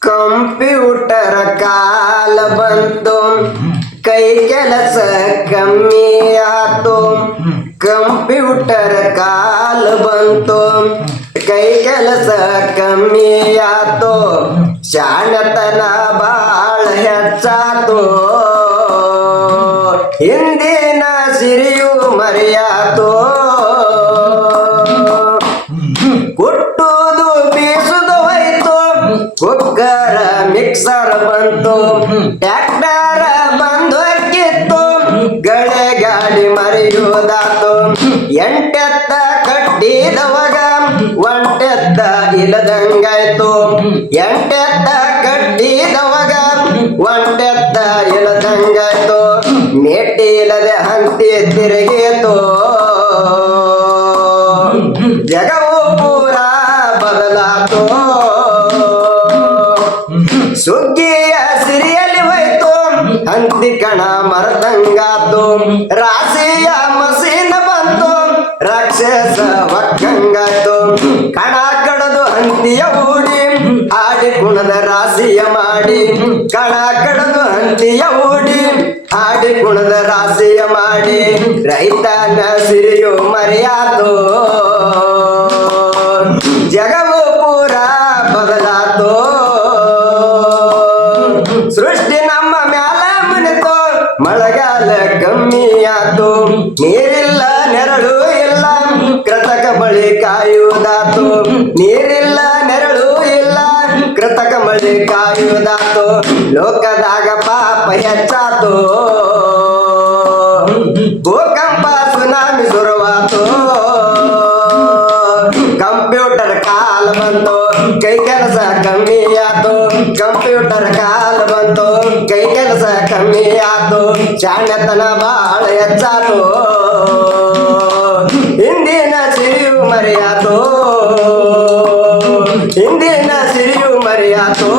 Computer ಕಾಲ ಬಂತು. ಕೈ ಕೆಲಸ ಕಮ್ಮಿ ಆತು. ಕಂಪ್ಯೂಟರ್ ಕಾಲ ಬಂತು. ಕೈ ಕೆಲಸ ಕಮ್ಮಿ ಆತು. ಶಾಣತನ ಬಾಳ ಹೆಚ್ಚಾತು. ಹಿಂದಿನ ಸಿರಿಯು ಮರೆಯಾತು. ಕುಕ್ಕರ ಮಿಕ್ಸರ್ ಬಂತು. ಟ್ರ್ಯಾಕ್ಟರ್ ಬಂದು ಗಳೆ ಗಾಡಿ ಮರೆಯುವುದಾತು. ಎಂಟೆತ್ತ ಕಟ್ಟಿದವಾಗ ಒಂಟೆತ್ತ ಇಲ್ಲದಂಗಾಯ್ತು. ಎಂಟೆತ್ತ ಕಟ್ಟಿದವಾಗ ಒಂಟೆತ್ತ ಇಲ್ಲದಂಗಾಯ್ತು. ನೆಟ್ಟಿ ಇಲ್ಲದೆ ಹಂತಿ ತಿರುಗಿತು. ಸುಗ್ಗಿಯ ಸಿರಿಯಲ್ಲಿ ಹೋಯ್ತು. ಹಂತಿ ಕಣ ಮರದಂಗಾತು ರಾಸಿಯ ಮಸೀನ ಬಂತು. ರಾಕ್ಷಸ ಒಕ್ಕಂಗಾತು ಕಣ ಕಡದು ಹಂತಿಯ ಊಡಿ. ಹಾಡಿ ಕುಣದ ರಾಸಿಯ ಮಾಡಿ. ಕಣ ಕಡದು ಹಂತಿಯ ಊಡಿ. ಹಾಡಿ ಕುಣದ ರಾಸಿಯ ಮಾಡಿ. ರೈತನ ಸಿರಿಯು ಮರೆಯಾತು. ಜಗವು ಮಳೆಗಾಲ ಕಮ್ಮಿ ಆತು ನೀರಿಲ್ಲ ನೆರಳು ಇಲ್ಲ. ಕೃತಕ ಬಳಿ ಕಾಯುವುದಾತು. ನೀರಿಲ್ಲ ನೆರಳು ಇಲ್ಲ. ಕೃತಕ ಬಳಿ ಕಾಯುವುದಾತು. ಲೋಕದಾಗ ಪಾಪ ಹೆಚ್ಚಾತು. ಭೂಕಂಪ ಸುನಾಮಿ ಶುರುವಾತು ಬಂತು, ಕೈ ಕೆಲಸ ಕಮ್ಮಿ ಆತು ಕಂಪ್ಯೂಟರ್ ಕಾಲ ಬಂತು, ಕೈ ಕೆಲಸ ಕಮ್ಮಿ ಆತು ಶಾಣ್ಯತನ ಬಾಳ ಹೆಚ್ಚಾತು. ಹಿಂದಿನ ಸಿರಿಯು ಮರೆಯಾತು, ಹಿಂದಿನ ಸಿರಿಯು ಮರೆಯಾತು.